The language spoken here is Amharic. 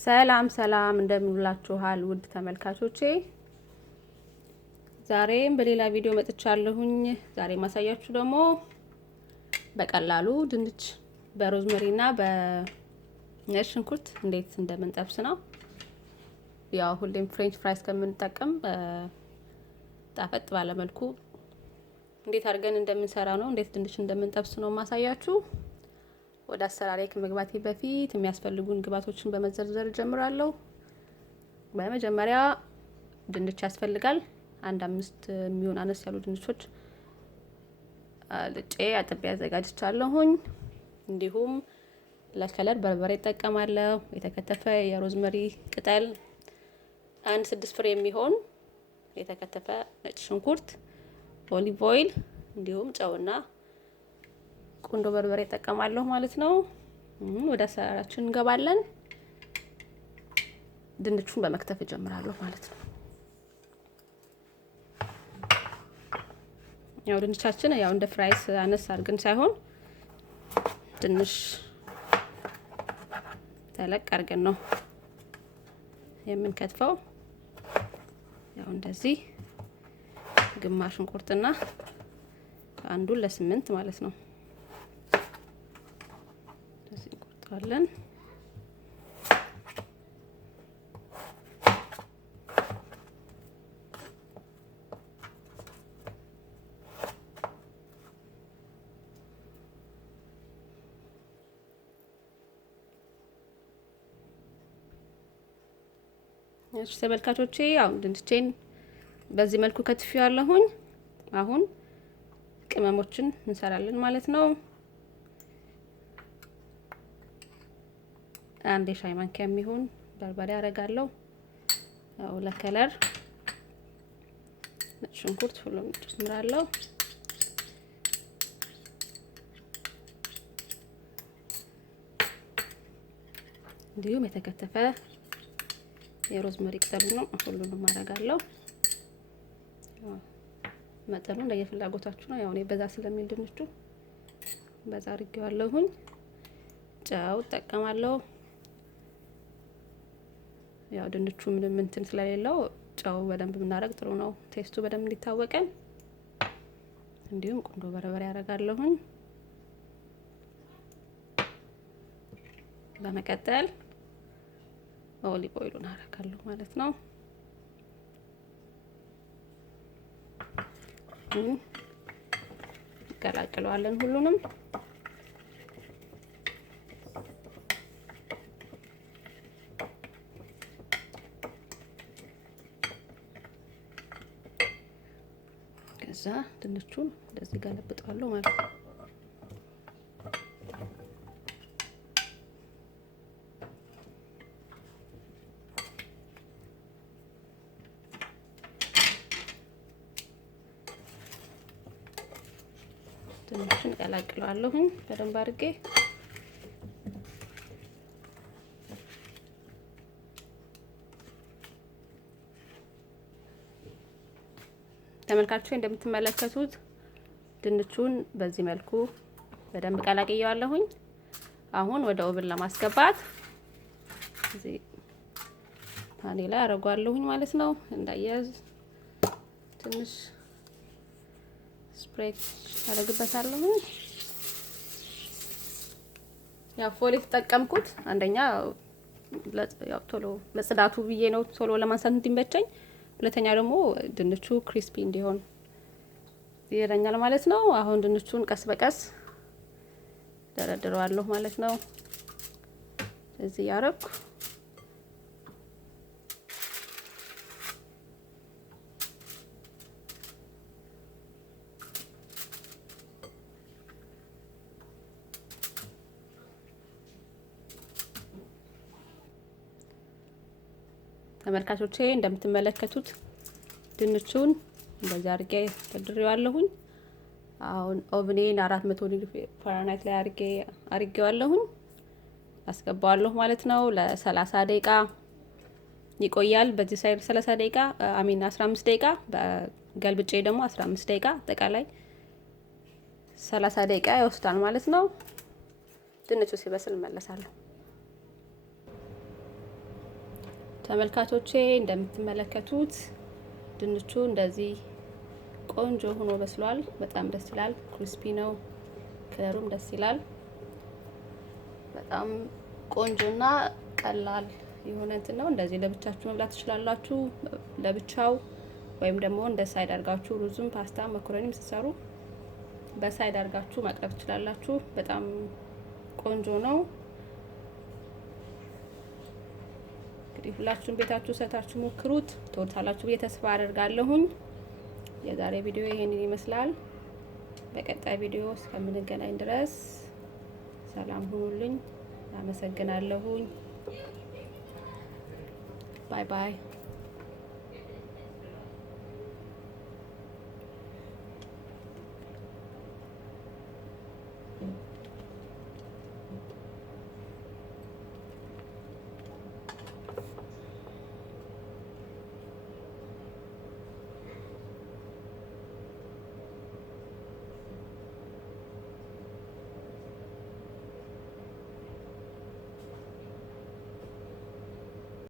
ሰላም ሰላም እንደምንላችኋል ውድ ተመልካቾቼ፣ ዛሬም በሌላ ቪዲዮ መጥቻለሁኝ። ዛሬ ማሳያችሁ ደግሞ በቀላሉ ድንች በሮዝመሪና በነጭ ሽንኩርት እንዴት እንደምንጠብስ ነው። ያው ሁሌም ፍሬንች ፍራይስ ከምንጠቀም ጣፈጥ ባለ መልኩ እንዴት አድርገን እንደምንሰራ ነው፣ እንዴት ድንች እንደምንጠብስ ነው ማሳያችሁ። ወደ አሰራሬ ከመግባቴ በፊት የሚያስፈልጉን ግብአቶችን በመዘርዘር ጀምራለሁ። በመጀመሪያ ድንች ያስፈልጋል። አንድ 5 የሚሆን አነስ ያሉ ድንቾች ልጬ አጥቤ አዘጋጅቻለሁኝ። እንዲሁም ለከለር በርበሬ እጠቀማለሁ። የተከተፈ የሮዝመሪ ቅጠል 6 ፍሬ የሚሆን የተከተፈ ነጭ ሽንኩርት፣ ኦሊቭ ኦይል እንዲሁም ጨውና ቁንዶ በርበሬ እጠቀማለሁ ማለት ነው። ወደ አሰራራችን እንገባለን። ድንቹን በመክተፍ እጀምራለሁ ማለት ነው። ያው ድንቻችን ያው እንደ ፍራይስ አነስ አድርገን ሳይሆን ትንሽ ተለቅ አድርገን ነው የምንከትፈው። ያው እንደዚህ ግማሽ ሽንኩርትና አንዱን ለ8 ማለት ነው አለን። እሺ ተመልካቾቼ፣ ያው ድንቼን በዚህ መልኩ ከትፌዋለሁኝ። አሁን ቅመሞችን እንሰራለን ማለት ነው። አንድ የሻይ ማንኪያ የሚሆን በርበሬ አረጋለሁ። ያው ለከለር ነጭ ሽንኩርት ሁሉም ጨምራለሁ። እንዲሁም የተከተፈ የሮዝመሪ ቅጠል ነው፣ ሁሉንም አረጋለሁ። መጠኑ እንደየፍላጎታችሁ ነው። ያው እኔ በዛ ስለሚል ድንቹ በዛ አድርጌዋለሁኝ። ጨው እጠቀማለሁ። ያው ድንቹ ምንም እንትን ስለሌለው ጨው በደንብ ብናረግ ጥሩ ነው፣ ቴስቱ በደንብ እንዲታወቀን። እንዲሁም ቁንዶ በርበሬ አረጋለሁኝ። በመቀጠል ኦሊቭ ኦይሉን አረጋለሁ ማለት ነው። እንቀላቅለዋለን ሁሉንም። ከዛ ድንቹን እንደዚህ ገለብጣለሁ ማለት ነው። ድንቹን ቀላቅለዋለሁ በደንብ አድርጌ። ተመልካቾች እንደምትመለከቱት ድንቹን በዚህ መልኩ በደንብ ቀላቅየዋለሁኝ። አሁን ወደ ኦቭን ለማስገባት እዚህ ፓኔ ላይ አረጋለሁኝ ማለት ነው። እንዳያዝ ትንሽ ስፕሬይ አደርግበታለሁ። ያው ፎይል ተጠቀምኩት። አንደኛ ያው ቶሎ ለጽዳቱ ብዬ ነው ቶሎ ለማንሳት እንዲመቸኝ፣ ሁለተኛ ደግሞ ድንቹ ክሪስፒ እንዲሆን ይረኛል ማለት ነው። አሁን ድንቹን ቀስ በቀስ ደረድረዋለሁ ማለት ነው። እዚህ ያረኩ ተመልካቾቼ እንደምትመለከቱት ድንቹን እንደዚህ አድርጌ ተደርሬዋለሁኝ። አሁን ኦቭኔን 400 ዲግሪ ፋራናይት ላይ አድርጌዋለሁኝ። አስገባዋለሁ ማለት ነው። ለ30 ደቂቃ ይቆያል። በዚህ ሳይድ 30 ደቂቃ 15 ደቂቃ፣ በገልብጬ ደግሞ 15 ደቂቃ፣ አጠቃላይ 30 ደቂቃ ይወስዳል ማለት ነው። ድንቹ ሲበስል እመለሳለሁ። ተመልካቾቼ እንደምትመለከቱት ድንቹ እንደዚህ ቆንጆ ሆኖ በስሏል። በጣም ደስ ይላል። ክሪስፒ ነው። ከለሩም ደስ ይላል። በጣም ቆንጆና ቀላል የሆነ እንትን ነው። እንደዚህ ለብቻችሁ መብላት ትችላላችሁ፣ ለብቻው ወይም ደግሞ እንደ ሳይድ አድርጋችሁ ሩዝም፣ ፓስታ፣ መኮረኒም ስትሰሩ በሳይድ አድርጋችሁ ማቅረብ ትችላላችሁ። በጣም ቆንጆ ነው። እንግዲህ ሁላችሁም ቤታችሁ ሰርታችሁ ሞክሩት፣ ትወዱታላችሁ ብዬ ተስፋ አደርጋለሁኝ። የዛሬ ቪዲዮ ይሄንን ይመስላል። በቀጣይ ቪዲዮ እስከምንገናኝ ድረስ ሰላም ሁኑልኝ። አመሰግናለሁኝ። ባይ ባይ።